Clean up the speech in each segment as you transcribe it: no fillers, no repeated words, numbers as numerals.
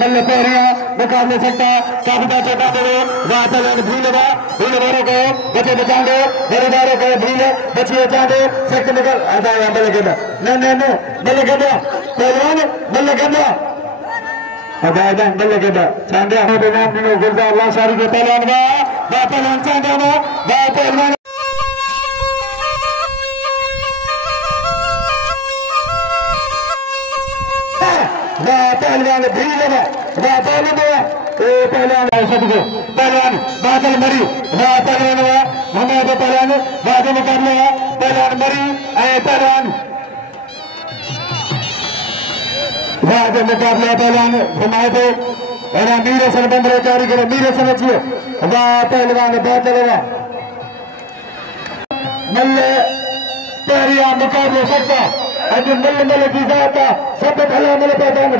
मल्ल पहरिया मुकाबले सकता काबिता चौका दे वाह पहलवान भूल वालों को बचे बचांगे बड़ेदारों को भूल बचिए चांदे सख्त निकल आता है मल्ल गेंदा न मल्ल गेंदा पहलवान मल्ल गेंदा अदायदा मल्ल गेंदा चांदे हमें नाम दिनो गुलजार अल्लाह सारी के पहलवान वाह पहलवान चांदे वाह पहलवान पहलवान भीड़ वाह पहलवान सबको पहलवान बादल मरी वाह पहलवान हमें तो पहलवान बाद मुकाबले पहलवान मरी पहलवान बाद मुकाबले पहलवान घुमाए थे मीर सन बंदरे जारी करे मीर समझिए वाह पहलवान बादल मल्ल पहरिया मुकाबले सकता आज मल्ल की जात सब भला मल पैदान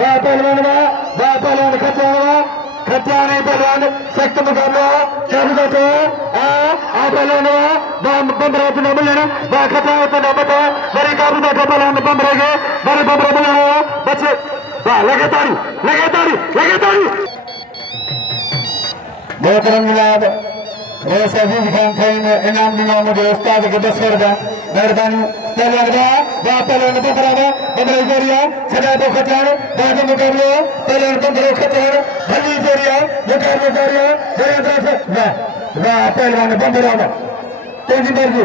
वाह पहलवान खचान पहलवान सख्त मुकाबला चाहता तो पहलवान वाह बंदरा तो न मिलना वाह खचा तो न बता बड़ी काबू था पहलवान बंदरे गए बड़े बंदरा मिलना बच्चे वाह लगे तारी बहुत रंगलाब सजीद खान खान इनाम दिया मुझे उस्ताद के 10 का मेहरबानी पहलवान वाह पहलवान बंदरा जोरिया सदा तो खचान बाद मुकाबले पहलवान बंदरा खचान भली जोरिया मुकाबले जोरिया वाह पहलवान बंदरा तेजी मर्जी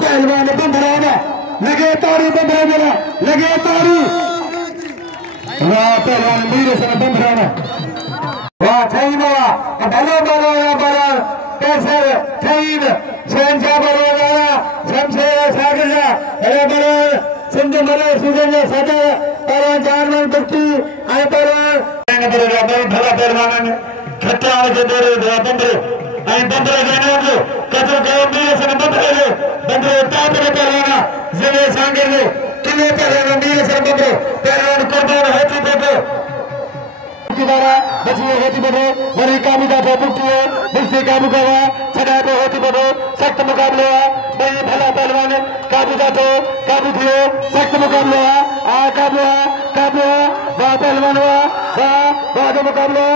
पहलवान बंदरा लगे तारी बंदरा लगे तारी वाह पहलवान मीर सन बंदरा वाह ठईन भलो कैसर ठईन शहनशाह बरोगा शमशेर सागर सिंध मले सुजन सदा पहलवान जानवर दुखी आए पहलवान भला पहलवान खट्टा के दौरे बंदरे जाने कचो के मीर सन बंदरे तापरे पहलवाना जिले सांगे किले पहलवान मीर सन बंदरे पहलवान कुर्बान होती देखो बचिए होती बढ़ो बड़ी काबू का बुलसी काबू का छड़ा पे होती बढ़ो सख्त मुकाबले बड़ी भला पहलवान काबू का तो काबू थियो सख्त मुकाबले काबू वाह पहलवान वाह मुकाबले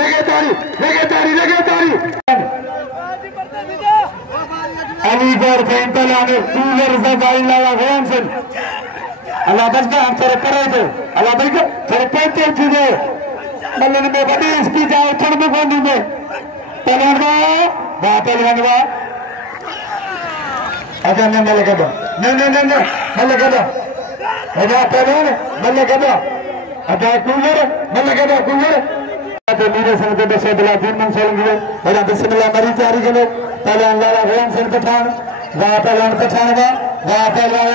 लगे तारी अलीगढ़ पहलवान कूलर लाला गोम सिंह अल्लाह बचता हम तेरे करे थे अल्लाह बल्कि तेरे पैसे चीजे मल्लन में बड़ी इसकी जाए चढ़ में गोंदी में पहलवान वाह अच्छा नहीं मल कदो नहीं मल कदो अच्छा पहलवान मल कदो अच्छा कूलर मल कदो कूलर मीरे सन के दशे बला दिन मन सोलंगे बड़ा बिस्मिल्लाह मरी तैयारी के लोग पहलवान लाला गोम सिंह पठान वाह पहलवान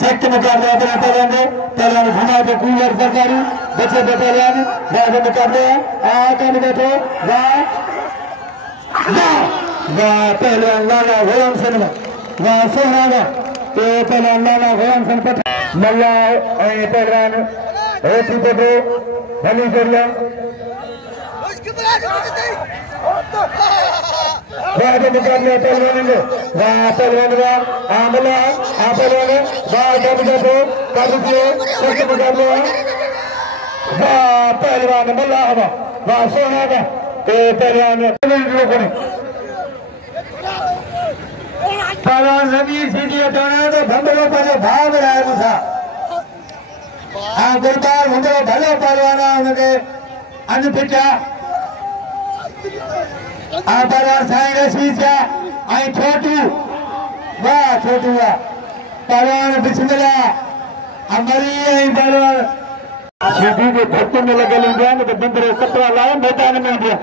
सख्त मुकाबले अपने पहलवान घुमा के कूलर सरकारी बच्चे पहलवान वाह मुकाबले कम बैठो वाह पहलवान लाला गोम सिंह वाह सोहरावा तो पहलवान लाला गोम सिंह पठान मल्ला पहलवान होती देखो भली जोरिया बाद मुकाबले पहलवान आमला पहलवान काबू किए सख्त मुकाबले पहलवान मल्ला वाह सोना पहलवान नबी सीधी हटाना तो भंडलो पहले भाग रहा है मुझा गुरदार मुंडो भलो पहलवाना उनके अन पिटा पहलवान साईं रशीद आई छोटू वाह पहलवान बिस्मिल्लाह अमरी आई पहलवान सीधी के भक्तों में लगे जाए तो बंदरे कपड़ा लाए मैदान में दिया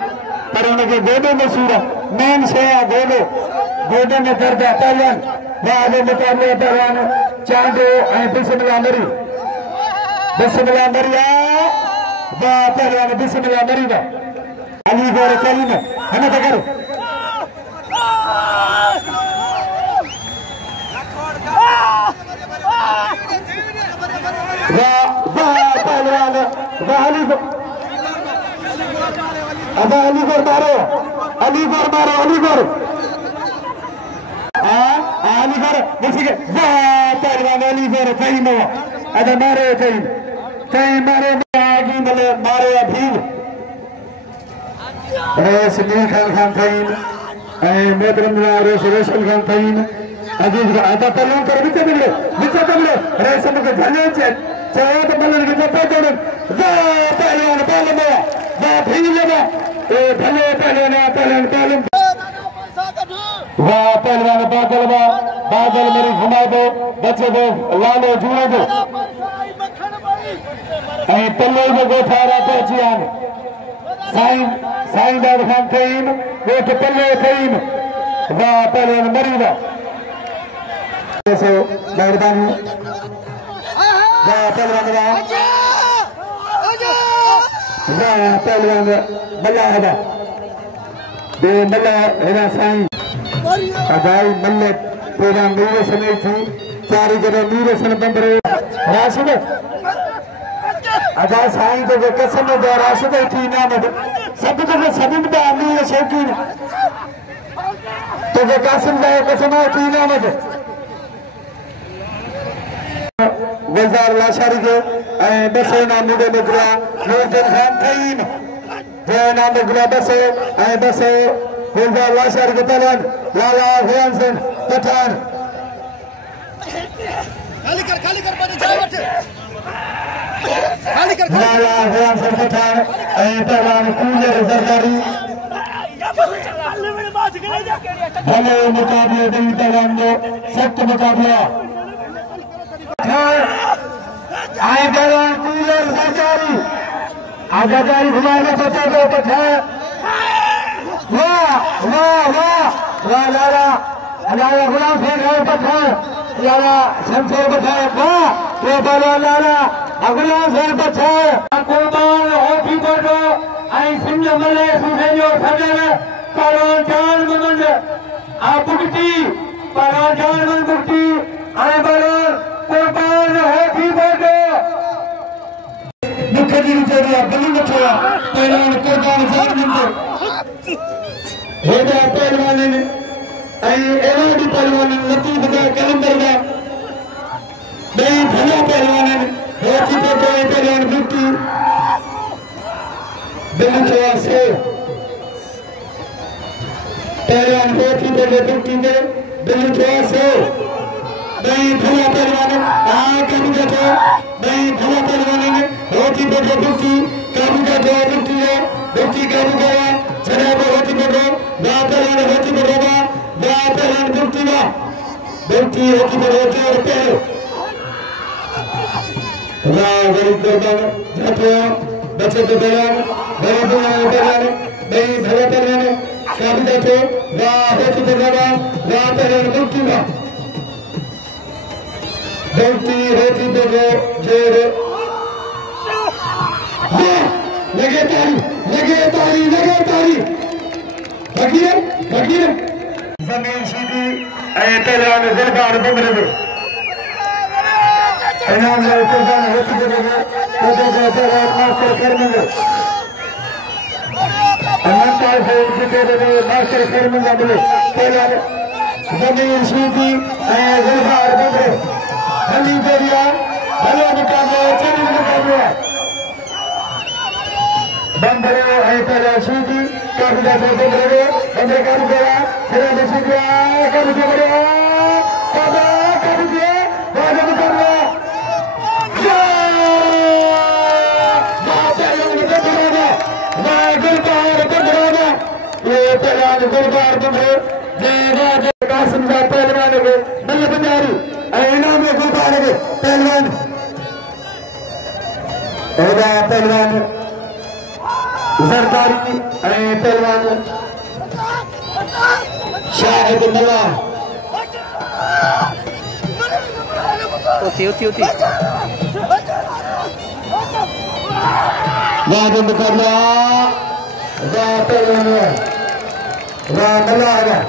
पर उनके गोडे में सूरा मेन से गोडे में दर्द पहलवान वाह मुकाबले पहलवान चांदो आई बिस्मिल्लाह मरी वाह पहलवान बिस्मिल्लाह मरी अलीगढ़ कल में हमें तो करो वाह पहलवान वाह अब अलीगढ़ मारो अलीगढ़ अलीगढ़ देखिए वाह पहलवान अलीगढ़ कहीं में अरे मारे कहीं मारे आगे मले मारे अभी रेस नील खान कहीं मेदरम रेशल खान कहीं अजीब आधा पहलवान कर बिचा तबले रेस में झले चाहे तो मलन के जब तोड़ वाह पहलवान बाल में वाह भील में ए भले पहलवान वाह पहलवान बादल मेरी घुमा दो बच्चे दो लालो जुड़े दो पल्ले में गोठा रहा पहुंचियान साईं दाद खान थईन गोठ पल्ले थईन वाह पहलवान मरीदा मेहरबानी वाह पहलवान वाह पहलवान मल्ला है बे मल्ला है साईं अजाई मल्ले तेरा मीरे समय थी चारी जगह मीरे सन बंदरे राशिद अजाई साईं तो कसम दे राशिद थी ना मत सब तो सभी में मीरे शौकीन तो कासिम दे कसम थी ना मत गुलजार लाशारी के बसे नाम मुझे निकला नूरजन खान थईन जे नाम निकला बसे गुलजार लाशारी के पहलवान लाला हुसैन पठान खाली कर बड़े जाए बैठे खाली कर लाला हुसैन पठान पहलवान कुंजर सरकारी भले मुकाबले दिन पहलवान ने सख्त मुकाबला आए पहलवान कुंजर सरकारी आजादारी घुमाने बचा दो पठान वाह लाला गुलाम सिंह पठान लाला शमशेर पठान वाह ये पहलवान लाला गुलाम सिंह पठान कुर्बान होठी बोलो आई सिंह मले सुसेजो सजल पहलवान जान मंद आ बुकटी पहलवान जान मंद बुकटी आई पहलवान कुर्बान होठी बोलो मुखजी चोरिया बलि मठवा पहलवान कुर्बान जान मंद हेदा पहलवान ने एवाडी पहलवान लतीफ का कलंदर का नहीं भला पहलवान ने होची पे पहलवान बुट्टी बिलचवा से पहलवान होची पे बुट्टी ने बिलचवा से नहीं भला पहलवान कभी का नहीं भला पहलवान ने होची पे बुट्टी कभी का बुट्टी है बुट्टी कभी गया जनाब होची पे पहलवान होची पे पहलवान बुट्टी होची पे और पहले गरीब जाते बच्चे के पहलवान पहलवान नहीं भले पहलवान कभी जाते होची पे पहलवान बुट्टी होची पे जोर लगे तारी फकीर जमीन सीधी पहलवान ज़िलबार बमरे इनाम कुर्बान होती बनेगा तो पहलवान मास्टर करमेंगे अनंता से मास्टर करमेंगे बोले पहलवान जमीन सीधी ज़िलबार बमरे हली दरिया भले मुकाबले चली मुकाबले बंदरे पहले सीधी काफी ज्यादा बंदरे काम करा फिर सीधी काफी करो काफी दिए बाजू कर लो ये पहलवान गुलबार बंदरे कासिम का पहलवान को बल्ले पंजारी इनाम में गुलबार के पहलवान पहलवान सरकारी पहलवान शाह मेला होती वाद मुकाबला पहलवान मेला है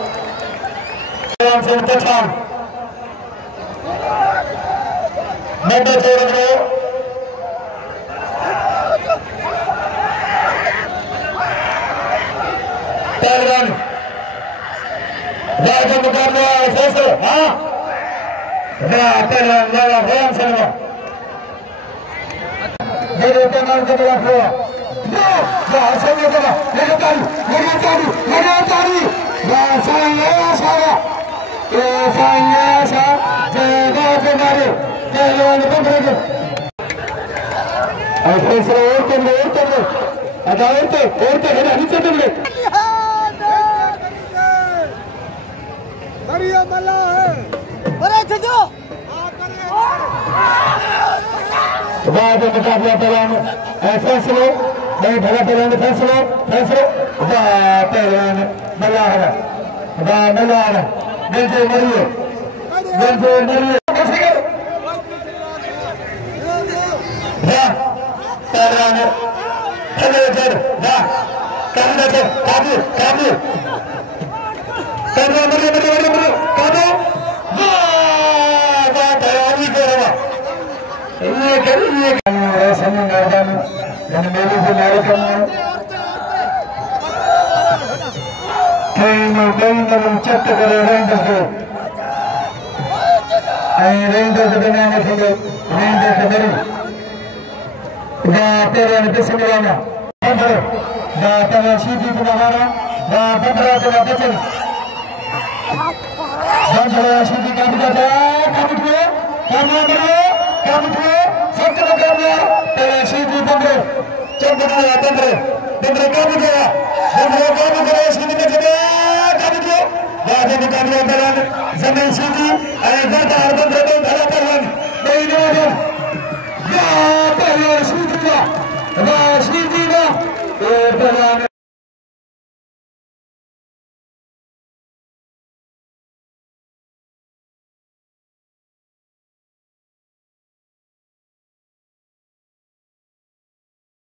पठान मैं छोड़ पहलवान राजा मुकाबला फैसला हाँ पहलवान मेला ग़ुलाम सलमा मेरे पैमान का बड़ा हुआ हसन ने कहा लगातार साया जगह के मारे पहलवान बंदरे के और फैसला और अदालत और नीचे तुम ले बढ़िया मल्ला है अरे चलो बाद में मुकाबला पहलवान फैसलो नहीं भला पहलवान फैसलो पहलवान मल्लाहरा मल्लाहरा मिलते मरिए पहलवान चट करे रेंजर्स बनाने के लिए रेंजर्स मेरे तेरे पिछले वाला बंदर तेरे सीधी बुलाना बंदर तेरा बचन बंदर सीधी काम करता काम उठो सब तरह कर दिया तेरे सीधी बंदर चल बुलाया बंदर काम किया काम करे सीधी में चले काम किया राजा मुकाबला पहलवान जमीन सीधी गर्दा हर बंदर तो भला पहलवान नहीं पहलवान सीधी